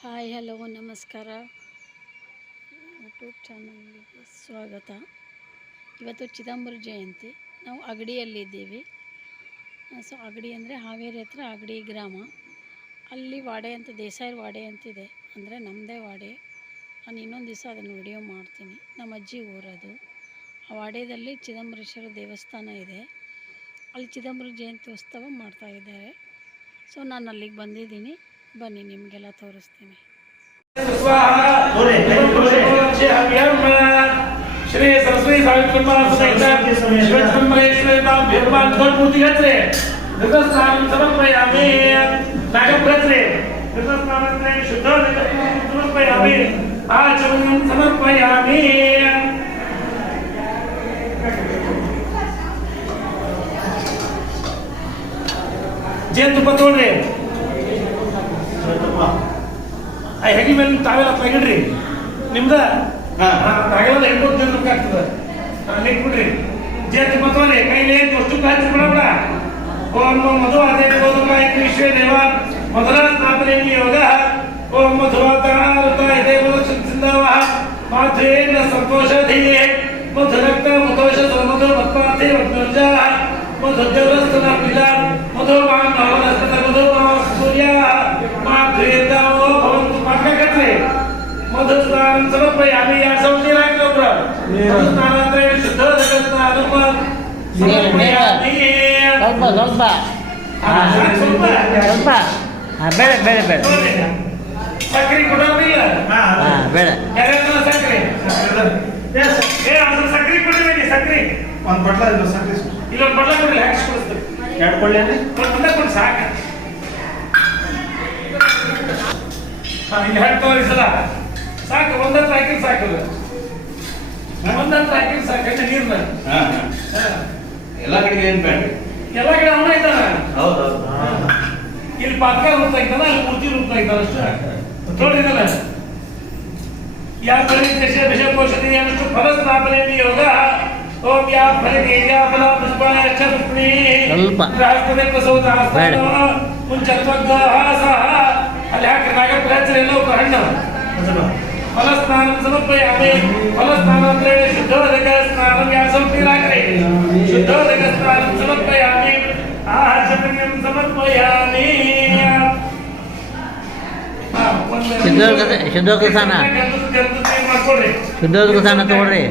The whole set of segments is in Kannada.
ಹಾಯ್, ಹಲೋ, ನಮಸ್ಕಾರ. ಯೂಟ್ಯೂಬ್ ಚಾನಲ್ಗೆ ಸ್ವಾಗತ. ಇವತ್ತು ಚಿದಂಬರ ಜಯಂತಿ. ನಾವು ಅಗಡಿಯಲ್ಲಿದ್ದೀವಿ ಸೊ ಅಗಡಿ ಅಂದರೆ ಹಾವೇರಿ ಹತ್ರ ಅಗಡಿ ಗ್ರಾಮ. ಅಲ್ಲಿ ವಾಡೆ ಅಂತ, ದೇಸಾಯಿ ವಾಡೆ ಅಂತಿದೆ. ಅಂದರೆ ನಮ್ಮದೇ ವಾಡೆ. ನಾನು ಇನ್ನೊಂದು ದಿವಸ ಅದನ್ನು ವಿಡಿಯೋ ಮಾಡ್ತೀನಿ. ನಮ್ಮ ಅಜ್ಜಿ ಊರದು. ಆ ವಾಡೆಯಲ್ಲಿ ಚಿದಂಬರೇಶ್ವರ ದೇವಸ್ಥಾನ ಇದೆ. ಅಲ್ಲಿ ಚಿದಂಬರ ಜಯಂತಿ ಉತ್ಸವ ಮಾಡ್ತಾಯಿದ್ದಾರೆ ಸೊ ನಾನು ಅಲ್ಲಿಗೆ ಬಂದಿದ್ದೀನಿ. ಬನ್ನಿ ನಿಮಗೆಲ್ಲ ತೋರಿಸ್ತೀನಿ ಶ್ರೀ ಸರಸ್ವತಿ ಸಾವಿತ್ರಿ ಶಿವಚಂದ್ರೇಶ್ವರಿ ಹಚ್ರಿ ಋತಸ್ನಾನ ಸಮರ್ಪಯಾಮಿ ನಾಗಪ್ರಚ್ರಿ ಋತಸ್ನಾನಂದ್ರೆ ಶುದ್ಧ ಸಮರ್ಪಯಾಮಿ ಆಚಮನ ಸಮರ್ಪಯಾಮಿ ಜೇನುತುಪ್ಪ ತಗೊಳ್ರಿ ಆ ಹೆಗಿ ಮೇಲೆ ತಾವೆಲ್ಲ ತೆಗಿಡ್ರಿ ನಿಮ್ದ ತಾಗೆಲ್ಲ ಹೆಣ್ಣು ಜನಕ್ಕೆ ಆಗ್ತದ ನಿಂತ್ಬಿಡ್ರಿ ಜೇತು ಮತ್ತೊಂದ್ರೆ ಕೈಲಿ ಅಷ್ಟು ಹಚ್ಚಿ ಬಿಡಬೇಡ ಓಂ ಮಧು ಅದೇ ಗೋಧುಮ ವಿಶ್ವೇ ದೇವ ಮೊದಲ ಸ್ಥಾಪನೆ ಯೋಗ ಓಂ ಮಧುವಾತಾರುತ ಇದೇ ಸಿಂಧವ ಮಾಧುರೇನ ಸಂತೋಷ ಧೀಯೆ ಮಧುರಕ್ತ ಮಧೋಷ ಮಧು ಮತ್ಪಾರ್ಥೆ ಮಧುರ್ಜ ಮಧುರ್ಜವಸ್ತನ ಪಿಲ ಮಧು ಮಾನ್ ನವರಸ್ತನ ಮಧು ಸೂರ್ಯ ಮಾಧುರೇತಾವೋ ಭವಂತು ಪಾಠಕತ್ರಿ ಮಧುಸ್ನಾನ ಸಮರ್ಪಯಾಮಿ ಎರಡು ಸಾವಿರ ನೀರು ಹಾಕಿ ಒಬ್ರು ಮಧುಸ್ನಾನ ಅಂದ್ರೆ ಶುದ್ಧ ಜಗತ್ಸ್ನಾನ ಸಮರ್ಪಯಾಮಿ ಸ್ವಲ್ಪ ಸ್ವಲ್ಪ ಹಾ, ಸಾಕು ಸ್ವಲ್ಪ ಸ್ವಲ್ಪ ಹಾಂ ಬೇಡ ಬೇಡ ಬೇಡ ನೋಡ್ರಿ. ಸಕ್ರೆ ಕೊಡೋದಿಲ್ಲ ಹಾಂ ಬೇಡ ಯಾರ್ಯಾರು ಸಕ್ರೆ ಏ ಅದ್ರ ಸಕ್ರೆ ಕೊಡಿಬೇಡಿ ಸಕ್ರೆ ಒಂದು ಬಟ್ಲ ಇಲ್ಲ ಸಾಕು ಇಲ್ಲೊಂದು ಬಡ್ಲ ಕೊಡಿ ಹ್ಯಾಕ್ಸ್ ಕೊಡಿಸ್ತೀವಿ ಎರಡು ಕೊಳ್ಳಿ ಅಂದ್ರೆ ಕೊಡಿ ಸಾಕು. ಇಲ್ಲಿ ಹಾಕಿ ತೋರಿಸಲ್ಲ ಸಾಕು ಒಂದತ್ರ ಹಾಕಿದ್ರೆ ಸಾಕು ಒಂದತ್ರ ಹಾಕಿದ್ರೆ ಸಾಕು ಅಂದ್ರೆ ನೀರ್ನ. ಎಲ್ಲ ಕಡೆ ಏನು ಬೇಡ ಎಲ್ಲ ಕಡೆ ಅವನ ಇದ್ದಾನ? ಇಲ್ಲಿ ಪಾತ್ರ ರೂಪ ಇದ್ದಾನ ಅಲ್ಲಿ ಮೂರ್ತಿ ರೂಪ ಇದ್ದಾನ ಅಷ್ಟೇ. ನೋಡಿದಲ್ಲ ಯಾ ವಿಷಯ ಪೋಷಣೆ ಅನ್ನಷ್ಟು ಫಲಸ್ಥಾಪನೆ ಯೋಗ ಸ್ವಲ್ಪ. ಬೇಡ. ಅಲ್ಲಿ ಹಾಕಿ ನಾಗಪ್ಪ ಹಚ್ಚಿರ ಎಲ್ಲ ಹಣ್ಣು ಫಲಸ್ನಾನ ಸಮರ್ಪಯಾಮಿ ಫಲಸ್ನಾನ ಅಂದ್ರೆ ಶುದ್ಧೋದಕ ಸ್ನಾನ ವ್ಯಾಸಂತಿ ಹಾಕ್ರಿ ಶುದ್ಧೋದಕ ಸ್ನಾನ ಸಮರ್ಪಯಾಮಿ ಆಹಾರಪಣ್ಯಂ ಸಮರ್ಪಯಾಮಿ ಶುದ್ಧೋದಕ- ಸ್ನಾನ. ಶುದ್ಧೋದಕ ಸ್ನಾನ ತಗೊಳ್ರಿ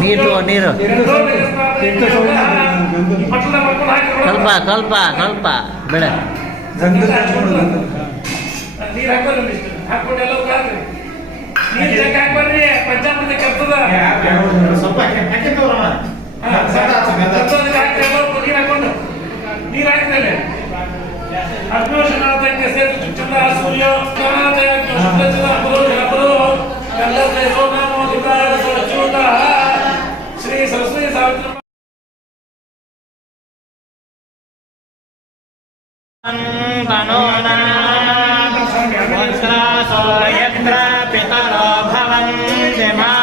ನೀರು ನೀರು. ಸ್ವಲ್ಪ ಸ್ವಲ್ಪ ಸ್ವಲ್ಪ ಬೆಳೆ ನೀರು ಹಾಕೋಲ್ಲ ಒಂದಿಷ್ಟು. ಹಾಕ್ಕೊಂಡು ಎಲ್ಲ ಹಾಕ್ರಿ ನೀರು ಜಗ್ಗಿ ಹಾಕ್ಬಾರ್ರಿ ಪಂಚಾಮೃತ ಕೆರ್ತದ ಸ್ವಲ್ಪ ಹಾಕಿದ್ದವ್ರಮ್ಮ ಹಾ, ಸಾಕು. ಕೆರ್ತದಕ್ಕೆ ಹಾಕ್ರಿ ಎಲ್ಲ ನೀರು ಹಾಕೊಂಡು ನೀರು ಹಾಕ್ತೇನೆ ಅಗ್ನೋಷನಾಥಕ್ಕೆ ಸೇತು ಚಂದ್ರ ಸೂರ್ಯ శ్రీ సరస్వతి సావిత్రి పితరో భవంతి మా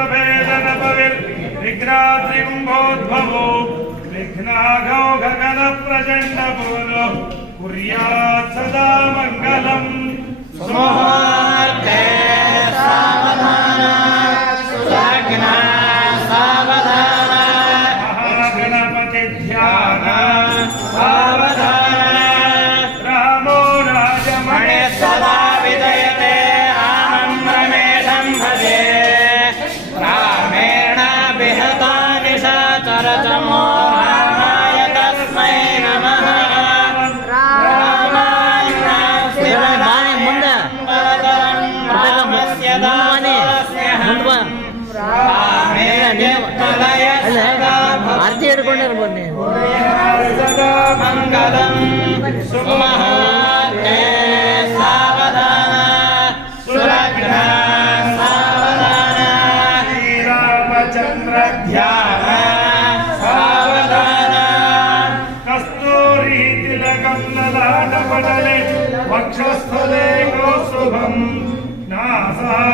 सर्वभेदनपविर् विघ्नाद्रिकुम्भोद्भवो विघ्नाघो गगनप्रचण्डभुवनो कुर्यात् सदा ಆರತಿ ಹಿಡ್ಕೊಂಡಾರ ಬನ್ನಿ वक्षस्थले कौस्तुभम् नासः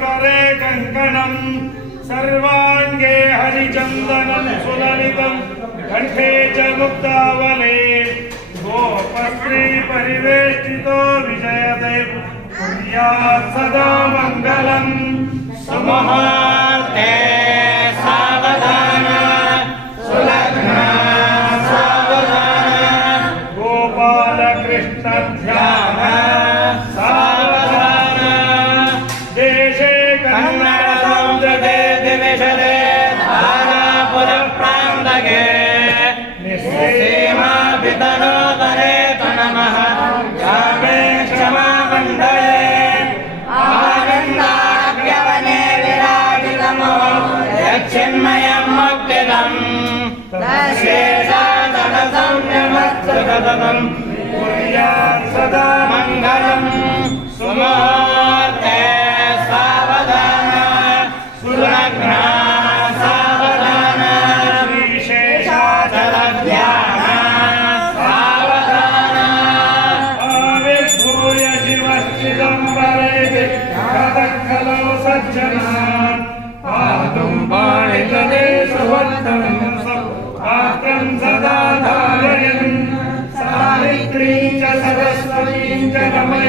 करे कंकणम सर्वांगे हरिचंदनम सुललितम कंठे च मुक्तावले गोपस्त्री परिवेष्टितो विजयते कुर्या सदा मंगलम समहाते सावधान सुलग्न तच्चिन्मयमग्निदम् शेषादनसंयमस्तदनम् कुर्यात् सदा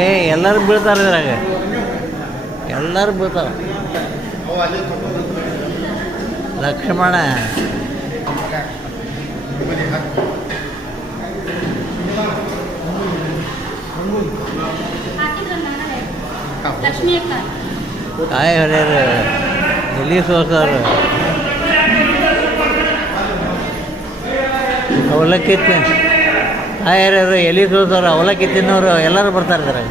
ಏ ಎಲ್ಲರೂ ಬೀಳ್ತಾರೆ ಇದ್ರಾಗ. ಎಲ್ಲರೂ ಬೀಳ್ತಾರ. ಲಕ್ಷ್ಮಣ. ಕಾಯಿ ಹರಿಯರು ಎಲ್ಲಿ ಸೋಸರ್ ಅವಲಕ್ಕಿ ತಿನ್ ಎಲೆ ಸೋಸರು ಅವಲಕ್ಕಿ ತಿನ್ನೋರು ಎಲ್ಲರೂ ಬರ್ತಾ ಇದ್ದಾರೆ.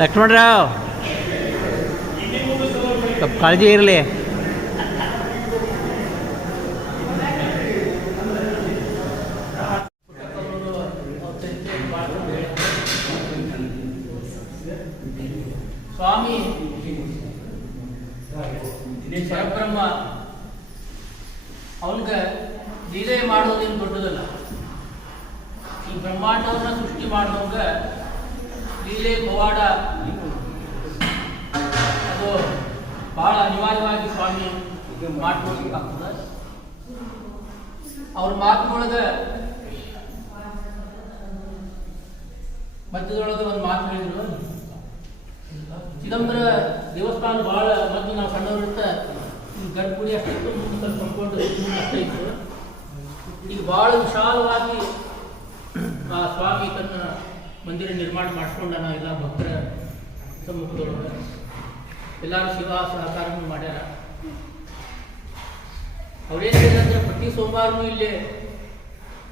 ಲಕ್ಷ್ಮಣರಾವ್ ಸ್ವಲ್ಪ ಕಾಳಜಿ ಇರಲಿ ಸ್ವಾಮಿ ಪರಬ್ರಹ್ಮ ಅವನಿಗೆ ಲೀಲೆ ಮಾಡೋದೇನು ದೊಡ್ಡದಲ್ಲ. ಈ ಬ್ರಹ್ಮಾಂಡವನ್ನ ಸೃಷ್ಟಿ ಮಾಡಿದವಂಗ ಲೀಲೆ, ಪವಾಡ ಅದು ಬಹಳ ಅನಿವಾರ್ಯವಾಗಿ ಸ್ವಾಮಿ ಮಾಡ್ಕೊಳ್ಬೇಕಾಗ್ತದೆ. ಅವ್ರ ಮಾತಿನೊಳಗೆ ಮಧ್ಯದೊಳಗೆ ಒಂದು ಮಾತು ಹೇಳಿದ್ರು. ಚಿದಂಬರ ದೇವಸ್ಥಾನ ಬಹಳ ಮೊದಲು ನಾವು ಸಣ್ಣವರಿರ್ತ ಗರ್ಭಗುಡಿ ಅಷ್ಟು ಮುಂದೆ ಅಷ್ಟೇ ಇತ್ತು ಈಗ ಭಾಳ ವಿಶಾಲವಾಗಿ ಆ ಸ್ವಾಮಿ ತನ್ನ ಮಂದಿರ ನಿರ್ಮಾಣ ಮಾಡಿಸ್ಕೊಂಡನ ಎಲ್ಲ ಭಕ್ತರ ಸಮ್ಮುಖದೊಳಗೆ. ಎಲ್ಲರೂ ಶಿವ ಸಹಕಾರನೂ ಮಾಡ್ಯಾರ. ಅವ್ರೇನು ಹೇಳಿದ್ರೆ ಪ್ರತಿ ಸೋಮವಾರನೂ ಇಲ್ಲೇ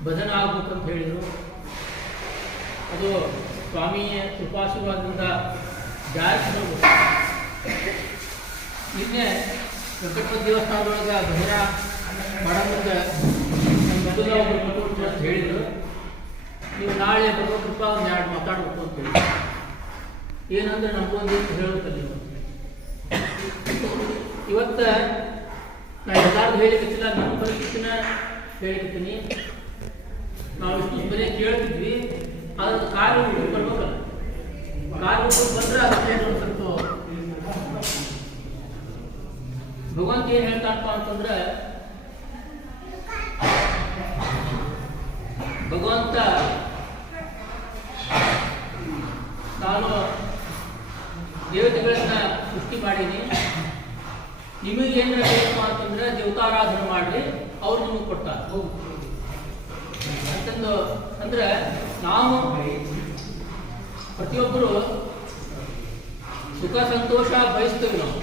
ಭಜನೆ ಆಗ್ಬೇಕಂತ ಹೇಳಿದರು. ಅದು ಸ್ವಾಮಿಯ ಕೃಪಾಶೀರ್ವಾದದಿಂದ ಹೋಗ್ಬೇಕು. ನಿನ್ನೆ ವೆಂಕಟಪತಿ ದೇವಸ್ಥಾನದೊಳಗೆ ಭಜನ ಮಾಡೋದ್ರಿಂದ ಮುಂದೆ ಒಬ್ಬರು ಕೊಟ್ಟು ಅಂತ ಹೇಳಿದರು ನೀವು ನಾಳೆ ಬರ್ಬೇಕಪ್ಪ ಒಂದು ಎರಡು ಮಾತಾಡಬೇಕು ಅಂತ ಹೇಳಿ ಏನಂದ್ರೆ ನಮಗೊಂದು ಅಂತ ನೀವು ಇವತ್ತು ನಾನು ಎಲ್ಲಾರ್ದು ಹೇಳಿಕತ್ತಿಲ್ಲ ನನ್ನ ಪರಿಸ್ಥಿತಿನ ಹೇಳಿಕತ್ತೀನಿ ನಾವು ಇಷ್ಟು ಮನೆ ಕೇಳ್ತಿದ್ವಿ ಅದ್ರ ಕಾರ್ಯ ಬರ್ಬೇಕಲ್ಲ ಕಾರ್ಯ ಬಂದ್ರೆ ಅದಕ್ಕೆ ಸ್ವಲ್ಪ ಭಗವಂತ ಏನ್ ಹೇಳ್ತಾನಪ್ಪ ಅಂತಂದ್ರೆ ಭಗವಂತ ನಾನು ದೇವತೆಗಳನ್ನ ಸೃಷ್ಟಿ ಮಾಡೀನಿ ನಿಮಗೆ ಏನಾರ ಬೇಕು ಅಂತಂದ್ರೆ ದೇವತಾರಾಧನೆ ಮಾಡಲಿ ಅವ್ರು ನಿಮಗೆ ಕೊಡ್ತಾರೆ ಅಂತಂದು ಅಂದ್ರೆ ನಾವು ಪ್ರತಿಯೊಬ್ಬರು ಸುಖ ಸಂತೋಷ ಬಯಸ್ತೇವೆ ನಾವು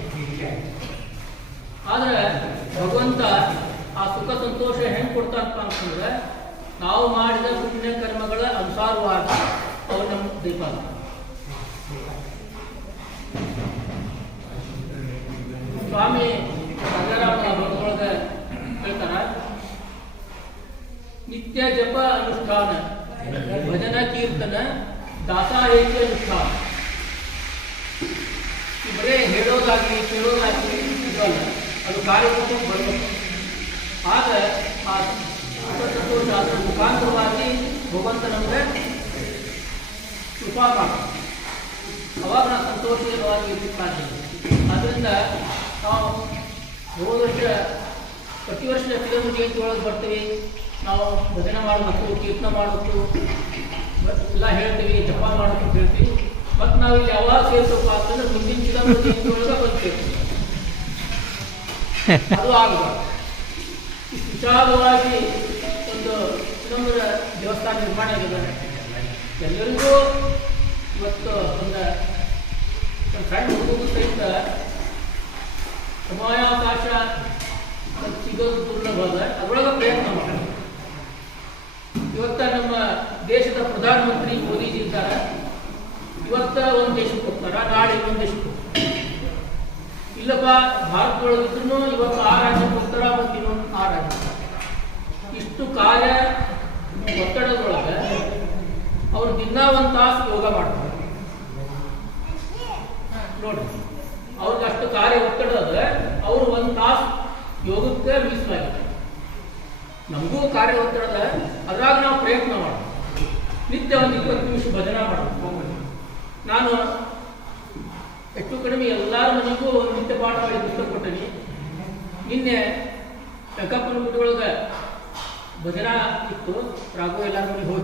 ಆದ್ರೆ ಭಗವಂತ ಆ ಸುಖ ಕೊಡ್ತಾನಪ್ಪ ಅಂತಂದ್ರೆ ನಾವು ಮಾಡಿದ ಪುಣ್ಯ ಕರ್ಮಗಳ ಅನುಸಾರವಾಗಿ ಅವ್ರು ನಮ್ಮ ದೀಪ ಸ್ವಾಮಿ ರಂಗರಾಮ ಭಗವೊಳಗ ಹೇಳ್ತಾರ, ನಿತ್ಯ ಜಪ ಅನುಷ್ಠಾನ, ಭಜನ ಕೀರ್ತನ ದಾಸಾಯೇಕ ಅನುಷ್ಠಾನ. ಬರೇ ಹೇಳೋದಾಗ್ಲಿ ಕೇಳೋದಾಗ್ಲಿ ಅದು ಕಾರ್ಯಕ್ರಮಕ್ಕೆ ಬರಬೇಕು ಆಗ ಆ ಸಂತೋಷ ಅದರ ಮುಖಾಂತರವಾಗಿ ಭಗವಂತ ನಮಗೆ ಕೃಪಾ ಮಾಡ ಅವಾಗ ನಾವು ಸಂತೋಷವಾಗಿ ಸಾಧ್ಯ ಆದ್ದರಿಂದ ನಾವು ಹೋದ ವರ್ಷ ಪ್ರತಿ ವರ್ಷ ಕಿಲೋಮೀಟರ್ ಜಯಂತಿ ಒಳಗೆ ಬರ್ತೀವಿ ನಾವು ಭಜನೆ ಮಾಡಬೇಕು ಕೀರ್ತನ ಮಾಡಬೇಕು ಎಲ್ಲ ಹೇಳ್ತೀವಿ ಜಪ ಮಾಡಬೇಕು ಅಂತ ಹೇಳ್ತೀವಿ ಮತ್ತು ನಾವು ಇಲ್ಲಿ ಯಾವಾಗ ಸೇರ್ಸೋಕೆ ಅಂತಂದ್ರೆ ಮುಂದಿನ ಕಿಲೋಮೀಟರ್ ಜಯಂತಿ ಒಳಗೆ ಬಂದ್ತೇವೆ ಅದು ಆಗಬಾರ್ದು ವಿಶಾಲವಾಗಿ ಒಂದು ಚಿದಂಬರ ದೇವಸ್ಥಾನ ನಿರ್ಮಾಣ ಆಗಿದೆ. ಎಲ್ಲರಿಗೂ ಇವತ್ತು ಒಂದು ಸಣ್ಣ ಹುಡುಗರು ಸಹಿತ ಸಮಯಾವಕಾಶ ಸಿಗೋದು ದುರ್ಲಭ ಅದ ಅದರೊಳಗೆ ಪ್ರಯತ್ನ ಮಾಡಿ ಇವತ್ತ ನಮ್ಮ ದೇಶದ ಪ್ರಧಾನಮಂತ್ರಿ ಮೋದಿಜಿ ಇದ್ದಾರೆ. ಇವತ್ತ ಒಂದು ದೇಶಕ್ಕೆ ಹೋಗ್ತಾರ? ನಾಳೆ ಇನ್ನೊಂದು ದೇಶಕ್ಕೆ ಹೋಗ್ತಾರೆ? ಇಲ್ಲಪ್ಪ ಭಾರತದೊಳಗಿದ್ರು ಇವತ್ತು ಆ ರಾಜ್ಯಕ್ಕೆ ಹೋಗ್ತಾರ ಮತ್ತು ಇನ್ನೊಂದು ಆ ರಾಜ್ಯ ಕಾರ್ಯ ಒತ್ತಡದೊಳಗೆ ಅವ್ರು ದಿನ ಒಂದು ತಾಸು ಯೋಗ ಮಾಡ್ತಾರೆ. ನೋಡಿ ಅವ್ರಿಗೆ ಅಷ್ಟು ಕಾರ್ಯ ಒತ್ತಡ ಅದ ಅವ್ರು ಒಂದು ತಾಸು ಯೋಗಕ್ಕೆ ಮೀಸಲಾಗಿದೆ ನಮಗೂ ಕಾರ್ಯ ಒತ್ತಡ ಅದ ಅದ್ರಾಗ ನಾವು ಪ್ರಯತ್ನ ಮಾಡೋದು ನಿತ್ಯ ಒಂದು ಇಪ್ಪತ್ತು ನಿಮಿಷ ಭಜನೆ ಮಾಡಬೇಕು. ನಾನು ಹೆಚ್ಚು ಕಡಿಮೆ ಎಲ್ಲರ ಮನೆಗೂ ನಿತ್ಯ ಪಾಠ ಮಾಡಿ ಪುಸ್ತಕ ಕೊಟ್ಟನಿ. ನಿನ್ನೆ ಟಂಕಪ್ಪನ ಗುಡ್ಡೊಳಗೆ ಭಜನಾ ಇತ್ತು ರಾಘವ ಎಲ್ಲಾರ ಮನೆಗೆ ಹೋಗಿ